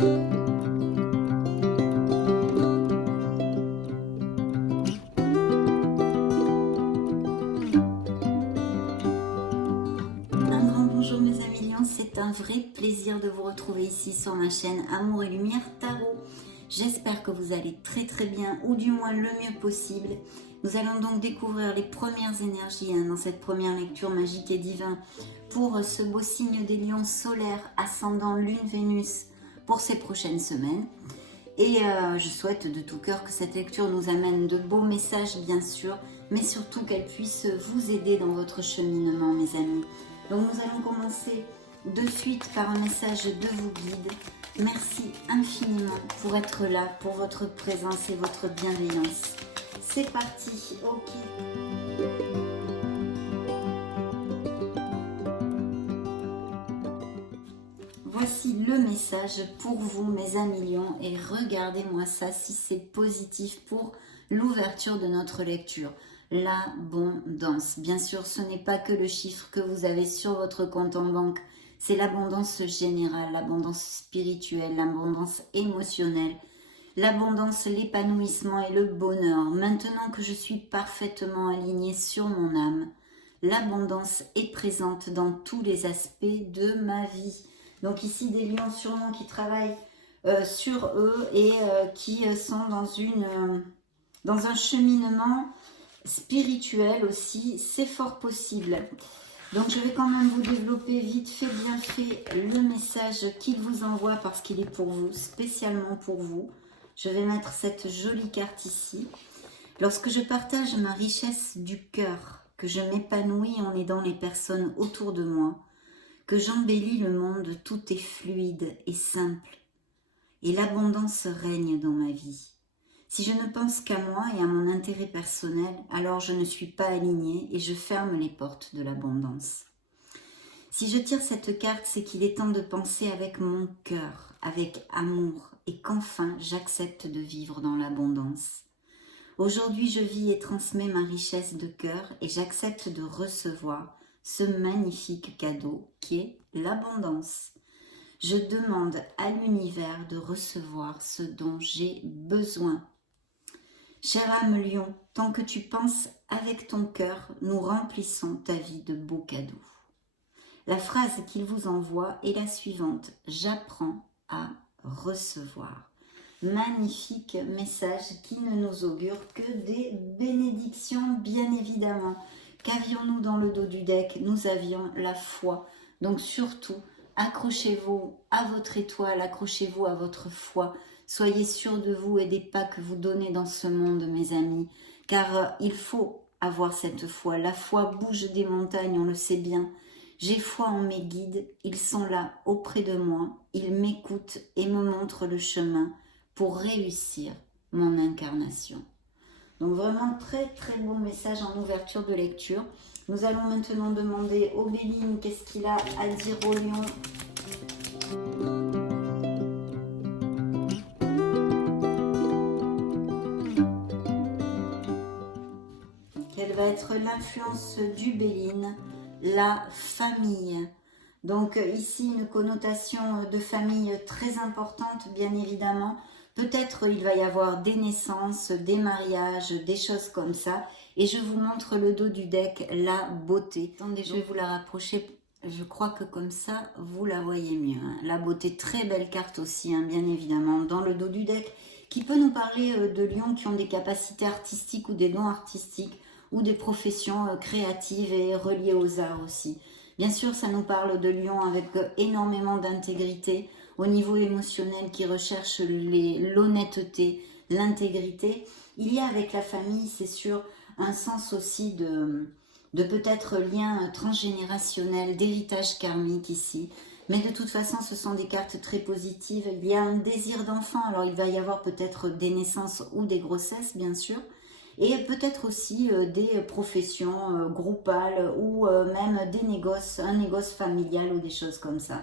Un grand bonjour mes amis lions, c'est un vrai plaisir de vous retrouver ici sur ma chaîne Amour et Lumière Tarot. J'espère que vous allez très bien, ou du moins le mieux possible. Nous allons donc découvrir les premières énergies dans cette première lecture magique et divin pour ce beau signe des lions solaires, ascendant Lune, Vénus pour ces prochaines semaines. Et je souhaite de tout cœur que cette lecture nous amène de beaux messages bien sûr, mais surtout qu'elle puisse vous aider dans votre cheminement mes amis. Donc nous allons commencer de suite par un message de vos guides. Merci infiniment pour être là, pour votre présence et votre bienveillance. C'est parti, ok. Voici le message pour vous mes amis lions et regardez-moi ça si c'est positif pour l'ouverture de notre lecture. L'abondance. Bien sûr, ce n'est pas que le chiffre que vous avez sur votre compte en banque, c'est l'abondance générale, l'abondance spirituelle, l'abondance émotionnelle, l'abondance, l'épanouissement et le bonheur. Maintenant que je suis parfaitement alignée sur mon âme, l'abondance est présente dans tous les aspects de ma vie. Donc ici, des lions sûrement qui travaillent sur eux et qui sont dans un cheminement spirituel aussi. C'est fort possible. Donc je vais quand même vous développer vite fait, bien fait, le message qu'il vous envoie parce qu'il est pour vous, spécialement pour vous. Je vais mettre cette jolie carte ici. Lorsque je partage ma richesse du cœur, que je m'épanouis en aidant les personnes autour de moi, que j'embellis le monde, tout est fluide et simple. Et l'abondance règne dans ma vie. Si je ne pense qu'à moi et à mon intérêt personnel, alors je ne suis pas alignée et je ferme les portes de l'abondance. Si je tire cette carte, c'est qu'il est temps de penser avec mon cœur, avec amour, et qu'enfin j'accepte de vivre dans l'abondance. Aujourd'hui, je vis et transmets ma richesse de cœur et j'accepte de recevoir ce magnifique cadeau qui est l'abondance. Je demande à l'univers de recevoir ce dont j'ai besoin. Chère âme lion, tant que tu penses avec ton cœur, nous remplissons ta vie de beaux cadeaux. La phrase qu'il vous envoie est la suivante: j'apprends à recevoir. Magnifique message qui ne nous augure que des bénédictions, bien évidemment. Qu'avions-nous dans le dos du deck? Nous avions la foi. Donc surtout, accrochez-vous à votre étoile, accrochez-vous à votre foi. Soyez sûrs de vous et des pas que vous donnez dans ce monde, mes amis. Car il faut avoir cette foi. La foi bouge des montagnes, on le sait bien. J'ai foi en mes guides, ils sont là auprès de moi. Ils m'écoutent et me montrent le chemin pour réussir mon incarnation. Donc vraiment très beau message en ouverture de lecture. Nous allons maintenant demander au Béline qu'est-ce qu'il a à dire au lion. Quelle va être l'influence du Béline? La famille. Donc ici une connotation de famille très importante bien évidemment. Peut-être il va y avoir des naissances, des mariages, des choses comme ça. Et je vous montre le dos du deck, la beauté. Attendez, je vais vous la rapprocher. Je crois que comme ça, vous la voyez mieux. La beauté, très belle carte aussi, bien évidemment, dans le dos du deck, qui peut nous parler de lions qui ont des capacités artistiques ou des dons artistiques, ou des professions créatives et reliées aux arts aussi. Bien sûr, ça nous parle de lions avec énormément d'intégrité, au niveau émotionnel, qui recherche l'honnêteté, l'intégrité. Il y a avec la famille, c'est sûr, un sens aussi de peut-être lien transgénérationnel, d'héritage karmique ici. Mais de toute façon, ce sont des cartes très positives. Il y a un désir d'enfant, alors il va y avoir peut-être des naissances ou des grossesses, bien sûr. Et peut-être aussi des professions groupales ou même des négoces, un négoce familial ou des choses comme ça.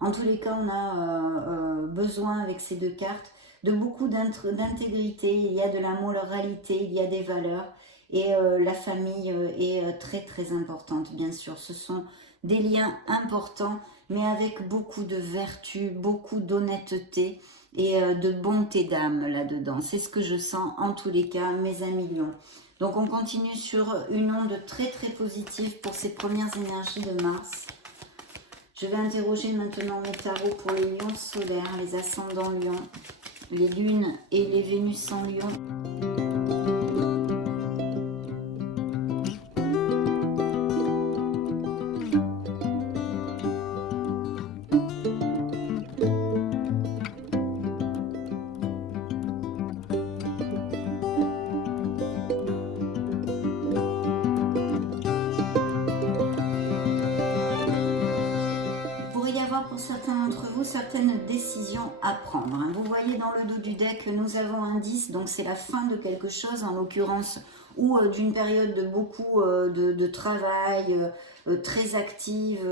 En tous les cas, on a besoin avec ces deux cartes de beaucoup d'intégrité. Il y a de la moralité, il y a des valeurs. Et la famille est très importante, bien sûr. Ce sont des liens importants mais avec beaucoup de vertu, beaucoup d'honnêteté et de bonté d'âme là-dedans. C'est ce que je sens en tous les cas, mes amis lions. Donc on continue sur une onde très très positive pour ces premières énergies de Mars. Je vais interroger maintenant mes tarots pour les lions solaires, les ascendants lions, les lunes et les Vénus en lion. Pour certains d'entre vous, certaines décisions à prendre. Vous voyez dans le dos du deck, nous avons un 10, donc c'est la fin de quelque chose, en l'occurrence, ou d'une période de beaucoup de travail, très active,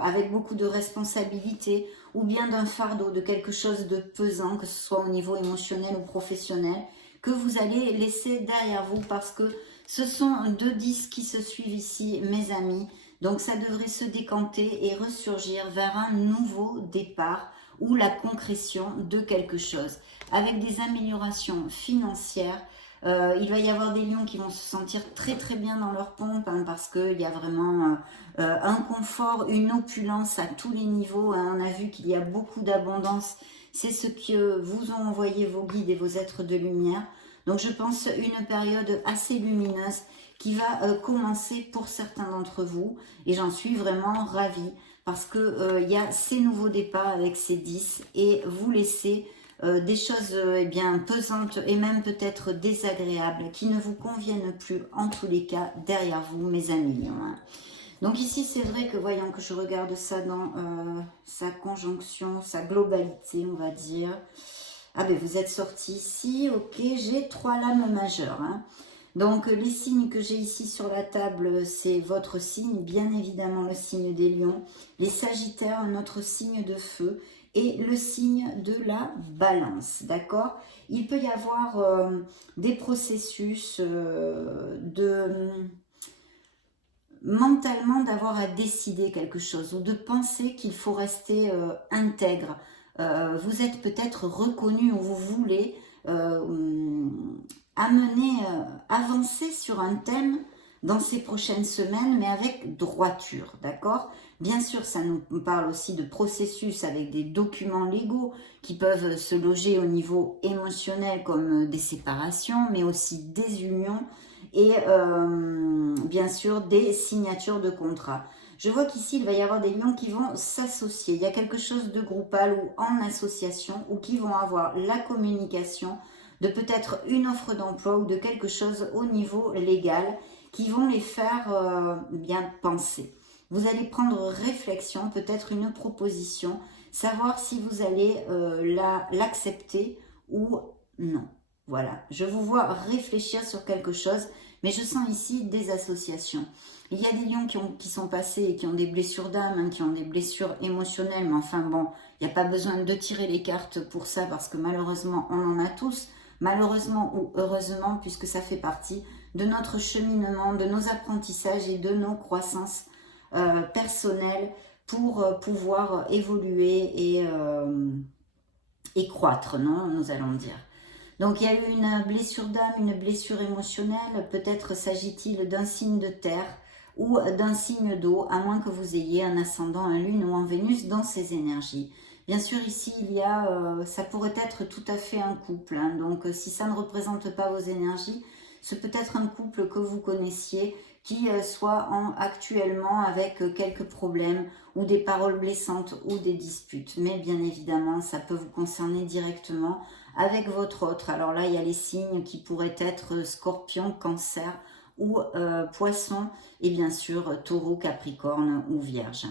avec beaucoup de responsabilités, ou bien d'un fardeau, de quelque chose de pesant, que ce soit au niveau émotionnel ou professionnel, que vous allez laisser derrière vous, parce que ce sont deux 10 qui se suivent ici, mes amis. Donc ça devrait se décanter et ressurgir vers un nouveau départ ou la concrétion de quelque chose. Avec des améliorations financières, il va y avoir des lions qui vont se sentir très très bien dans leur pompe, hein, parce qu'il y a vraiment un confort, une opulence à tous les niveaux. Hein. On a vu qu'il y a beaucoup d'abondance. C'est ce que vous ont envoyé vos guides et vos êtres de lumière. Donc je pense une période assez lumineuse qui va commencer pour certains d'entre vous, et j'en suis vraiment ravie, parce que il y a ces nouveaux départs avec ces 10, et vous laissez des choses eh bien pesantes et même peut-être désagréables qui ne vous conviennent plus en tous les cas derrière vous, mes amis. Hein. Donc ici c'est vrai que voyons que je regarde ça dans sa conjonction, sa globalité on va dire. Ah ben vous êtes sorti ici, ok, j'ai 3 lames majeures. Hein. Donc les signes que j'ai ici sur la table, c'est votre signe, bien évidemment le signe des lions, les sagittaires, un autre signe de feu, et le signe de la balance, d'accord? Il peut y avoir des processus mentalement d'avoir à décider quelque chose, ou de penser qu'il faut rester intègre. Vous êtes peut-être reconnu, ou vous voulez avancer sur un thème dans ces prochaines semaines, mais avec droiture, d'accord? Bien sûr, ça nous parle aussi de processus avec des documents légaux qui peuvent se loger au niveau émotionnel, comme des séparations, mais aussi des unions et bien sûr des signatures de contrats. Je vois qu'ici, il va y avoir des lions qui vont s'associer. Il y a quelque chose de groupal ou en association, ou qui vont avoir la communication de peut-être une offre d'emploi ou de quelque chose au niveau légal qui vont les faire bien penser. Vous allez prendre réflexion, peut-être une proposition, savoir si vous allez l'accepter ou non. Voilà, je vous vois réfléchir sur quelque chose, mais je sens ici des associations. Il y a des lions qui sont passés et qui ont des blessures d'âme, hein, qui ont des blessures émotionnelles, mais enfin bon, il n'y a pas besoin de tirer les cartes pour ça, parce que malheureusement, on en a tous, malheureusement ou heureusement, puisque ça fait partie de notre cheminement, de nos apprentissages et de nos croissances personnelles pour pouvoir évoluer et croître, non, nous allons dire. Donc il y a eu une blessure d'âme, une blessure émotionnelle, peut-être s'agit-il d'un signe de terre ou d'un signe d'eau, à moins que vous ayez un ascendant, un lune ou un Vénus dans ces énergies. Bien sûr, ici, il y a, ça pourrait être tout à fait un couple. Hein, donc, si ça ne représente pas vos énergies, c'est peut-être un couple que vous connaissiez qui soit actuellement avec quelques problèmes ou des paroles blessantes ou des disputes. Mais bien évidemment, ça peut vous concerner directement avec votre autre. Alors là, il y a les signes qui pourraient être Scorpion, Cancer ou Poisson, et bien sûr Taureau, Capricorne ou Vierge.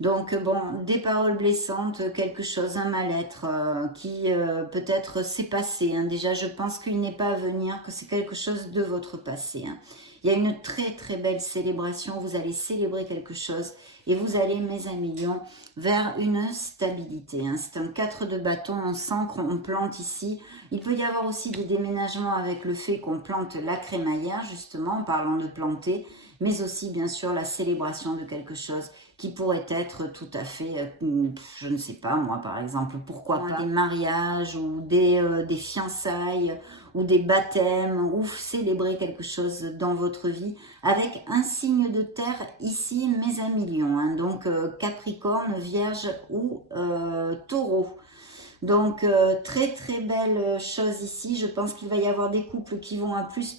Donc bon, des paroles blessantes, quelque chose, un mal-être qui peut-être s'est passé. Hein. Déjà, je pense qu'il n'est pas à venir, que c'est quelque chose de votre passé. Hein. Il y a une très très belle célébration, vous allez célébrer quelque chose et vous allez, mes amis lions, vers une stabilité. Hein. C'est un 4 de bâton, on s'ancre, on plante ici. Il peut y avoir aussi des déménagements avec le fait qu'on plante la crémaillère, justement, en parlant de planter, mais aussi bien sûr la célébration de quelque chose qui pourrait être tout à fait, je ne sais pas moi par exemple, pourquoi pas des mariages ou des fiançailles ou des baptêmes ou célébrer quelque chose dans votre vie avec un signe de terre ici mes amis lions, hein, donc Capricorne, Vierge ou Taureau. Donc, très très belle chose ici. Je pense qu'il va y avoir des couples qui vont à plus,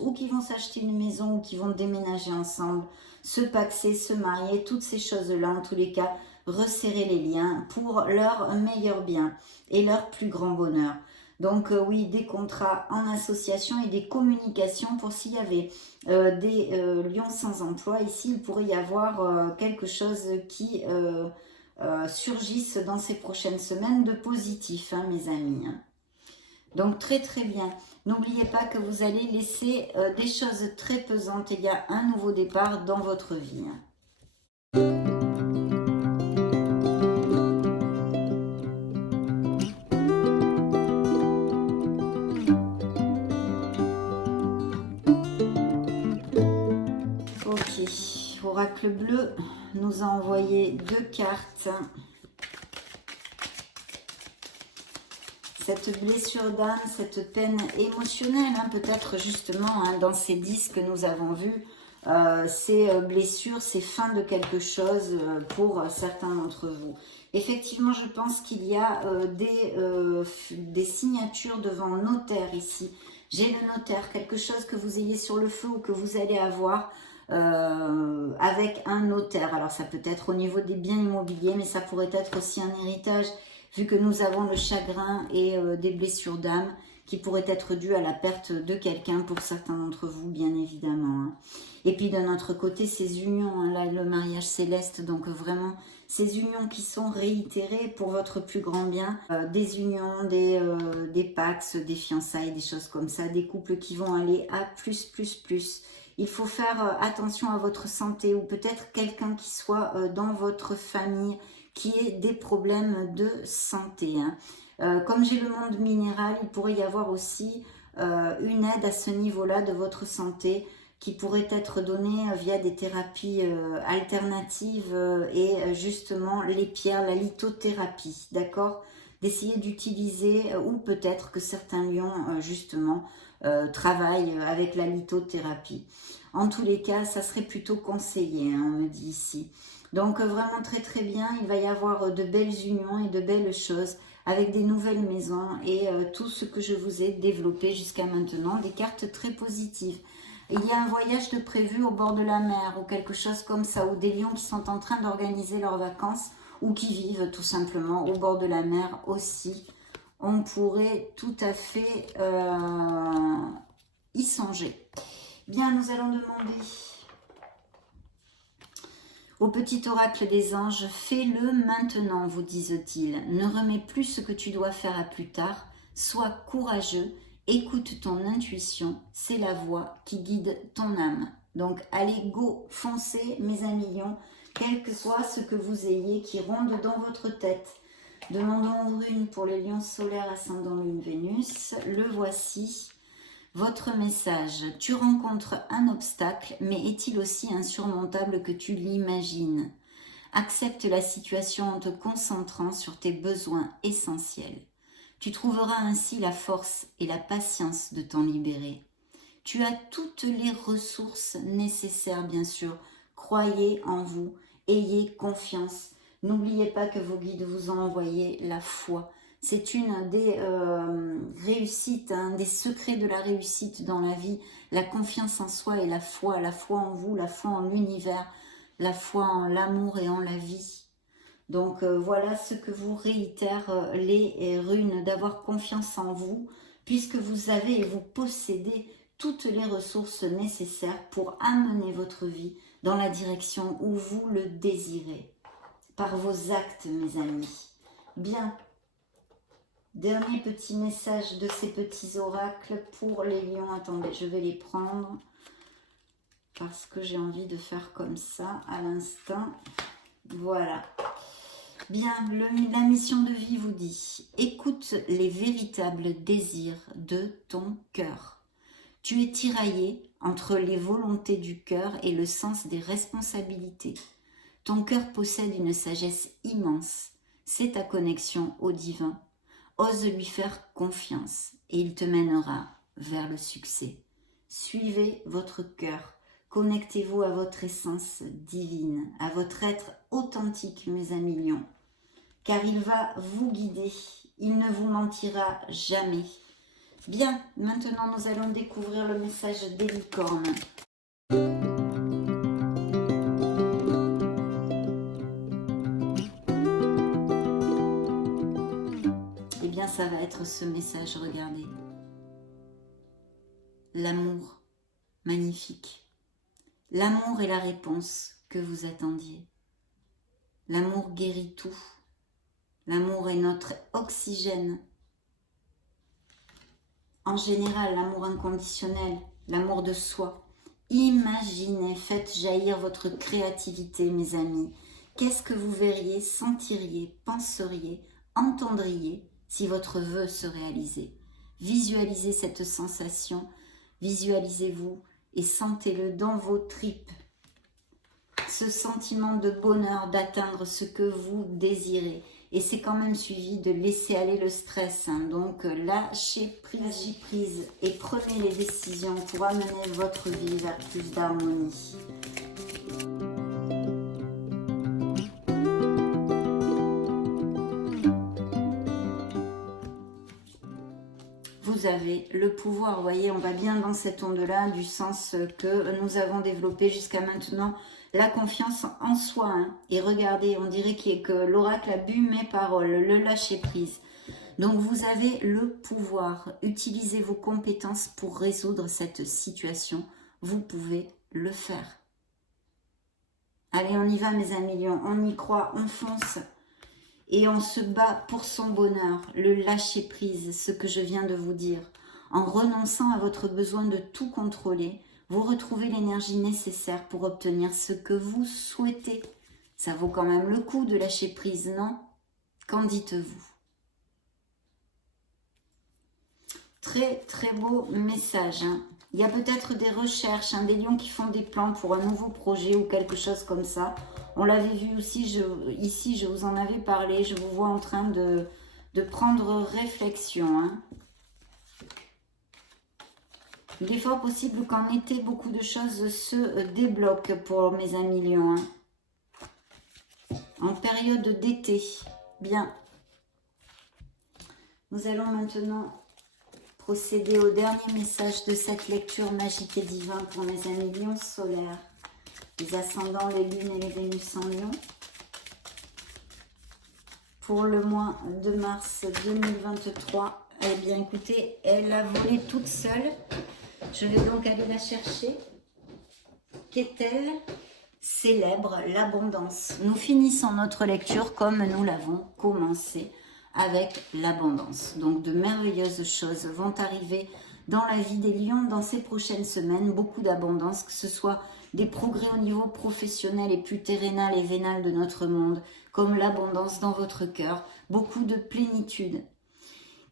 ou qui vont s'acheter une maison, ou qui vont déménager ensemble, se paxer, se marier, toutes ces choses-là, en tous les cas, resserrer les liens pour leur meilleur bien et leur plus grand bonheur. Donc, oui, des contrats en association et des communications pour s'il y avait des lions sans emploi. Ici, il pourrait y avoir quelque chose qui surgissent dans ces prochaines semaines de positif, hein, mes amis. Donc très très bien. N'oubliez pas que vous allez laisser des choses très pesantes et il y a un nouveau départ dans votre vie. Ok, Oracle bleu nous a envoyé 2 cartes. Cette blessure d'âme, cette peine émotionnelle, hein, peut-être justement hein, dans ces 10 que nous avons vus, ces blessures, ces fins de quelque chose pour certains d'entre vous. Effectivement, je pense qu'il y a des signatures devant notaire ici. J'ai le notaire, quelque chose que vous ayez sur le feu ou que vous allez avoir avec un notaire. Alors ça peut être au niveau des biens immobiliers, mais ça pourrait être aussi un héritage, vu que nous avons le chagrin et des blessures d'âme qui pourraient être dues à la perte de quelqu'un pour certains d'entre vous, bien évidemment. Hein. Et puis d'un autre côté, ces unions, hein, là, le mariage céleste, donc vraiment ces unions qui sont réitérées pour votre plus grand bien, des unions, des pax, des fiançailles, des choses comme ça, des couples qui vont aller à plus. Il faut faire attention à votre santé ou peut-être quelqu'un qui soit dans votre famille qui ait des problèmes de santé. Hein. Comme j'ai le monde minéral, il pourrait y avoir aussi une aide à ce niveau-là de votre santé qui pourrait être donnée via des thérapies alternatives et justement les pierres, la lithothérapie, d'accord? D'essayer d'utiliser, ou peut-être que certains lions justement travaillent avec la lithothérapie. En tous les cas, ça serait plutôt conseillé, hein, on me dit ici. Donc vraiment très très bien, il va y avoir de belles unions et de belles choses avec des nouvelles maisons et tout ce que je vous ai développé jusqu'à maintenant, des cartes très positives. Il y a un voyage de prévu au bord de la mer ou quelque chose comme ça, ou des lions qui sont en train d'organiser leurs vacances ou qui vivent tout simplement au bord de la mer aussi. On pourrait tout à fait y songer. Bien, nous allons demander au petit oracle des anges, fais-le maintenant, vous disent-ils. Ne remets plus ce que tu dois faire à plus tard. Sois courageux, écoute ton intuition, c'est la voix qui guide ton âme. Donc, allez, go, foncez, mes amis lions, quel que soit ce que vous ayez qui ronde dans votre tête. Demandons aux runes pour les lions solaires ascendant lune Vénus. Le voici. Votre message, tu rencontres un obstacle, mais est-il aussi insurmontable que tu l'imagines? Accepte la situation en te concentrant sur tes besoins essentiels. Tu trouveras ainsi la force et la patience de t'en libérer. Tu as toutes les ressources nécessaires, bien sûr. Croyez en vous, ayez confiance. N'oubliez pas que vos guides vous ont envoyé la foi. C'est une des réussites, un des secrets de la réussite dans la vie, la confiance en soi et la foi en vous, la foi en l'univers, la foi en l'amour et en la vie. Donc voilà ce que vous réitèrent les runes, d'avoir confiance en vous, puisque vous avez et vous possédez toutes les ressources nécessaires pour amener votre vie dans la direction où vous le désirez, par vos actes, mes amis. Bien. Dernier petit message de ces petits oracles pour les lions. Attendez, je vais les prendre parce que j'ai envie de faire comme ça à l'instant. Voilà. Bien, la mission de vie vous dit, écoute les véritables désirs de ton cœur. Tu es tiraillé entre les volontés du cœur et le sens des responsabilités. Ton cœur possède une sagesse immense. C'est ta connexion au divin. Ose lui faire confiance et il te mènera vers le succès. Suivez votre cœur. Connectez-vous à votre essence divine, à votre être authentique, mes amis lions. Car il va vous guider. Il ne vous mentira jamais. Bien, maintenant nous allons découvrir le message des licornes. Eh bien, ça va être ce message, regardez. L'amour, magnifique. L'amour est la réponse que vous attendiez. L'amour guérit tout. L'amour est notre oxygène. En général, l'amour inconditionnel, l'amour de soi. Imaginez, faites jaillir votre créativité, mes amis. Qu'est-ce que vous verriez, sentiriez, penseriez, entendriez si votre vœu se réalisait? Visualisez cette sensation, visualisez-vous et sentez-le dans vos tripes. Ce sentiment de bonheur d'atteindre ce que vous désirez. Et c'est quand même suivi de laisser aller le stress. Donc lâchez prise et prenez les décisions pour amener votre vie vers plus d'harmonie. Vous avez le pouvoir, vous voyez, on va bien dans cette onde-là, du sens que nous avons développé jusqu'à maintenant, la confiance en soi. Hein. Et regardez, on dirait que l'oracle a bu mes paroles, le lâcher-prise. Donc vous avez le pouvoir, utilisez vos compétences pour résoudre cette situation, vous pouvez le faire. Allez, on y va mes amis lions, on y croit, on fonce. Et on se bat pour son bonheur, le lâcher-prise, ce que je viens de vous dire. En renonçant à votre besoin de tout contrôler, vous retrouvez l'énergie nécessaire pour obtenir ce que vous souhaitez. Ça vaut quand même le coup de lâcher prise, non? Qu'en dites-vous? Très très beau message. Hein. Il y a peut-être des recherches, hein, des lions qui font des plans pour un nouveau projet ou quelque chose comme ça. On l'avait vu aussi, ici je vous en avais parlé, je vous vois en train de prendre réflexion. Hein. Il est fort possible qu'en été, beaucoup de choses se débloquent pour mes amis lions. Hein. En période d'été. Bien. Nous allons maintenant procéder au dernier message de cette lecture magique et divin pour mes amis lions solaires. Les ascendants, les lunes et les Vénus en lion. Pour le mois de mars 2023. Eh bien écoutez, elle a volé toute seule. Je vais donc aller la chercher. Qu'est-elle? Célèbre l'abondance. Nous finissons notre lecture comme nous l'avons commencé, avec l'abondance. Donc de merveilleuses choses vont arriver dans la vie des lions dans ces prochaines semaines. Beaucoup d'abondance, que ce soit des progrès au niveau professionnel et plus terrénal et vénal de notre monde, comme l'abondance dans votre cœur, beaucoup de plénitude.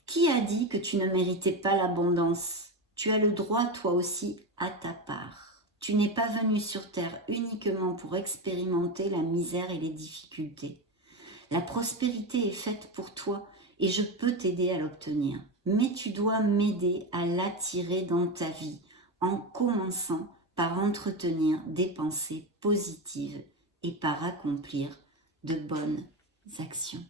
Qui a dit que tu ne méritais pas l'abondance? Tu as le droit toi aussi à ta part. Tu n'es pas venu sur terre uniquement pour expérimenter la misère et les difficultés. La prospérité est faite pour toi et je peux t'aider à l'obtenir. Mais tu dois m'aider à l'attirer dans ta vie en commençant par entretenir des pensées positives et par accomplir de bonnes actions.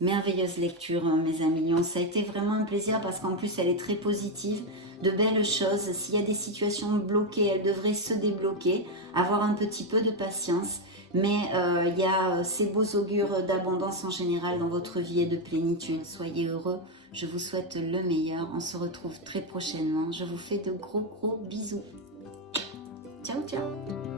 Merveilleuse lecture, mes amis lions. Ça a été vraiment un plaisir parce qu'en plus, elle est très positive. De belles choses. S'il y a des situations bloquées, elles devraient se débloquer. Avoir un petit peu de patience. Mais il y a ces beaux augures d'abondance en général dans votre vie et de plénitude. Soyez heureux. Je vous souhaite le meilleur. On se retrouve très prochainement. Je vous fais de gros bisous. Ciao, ciao.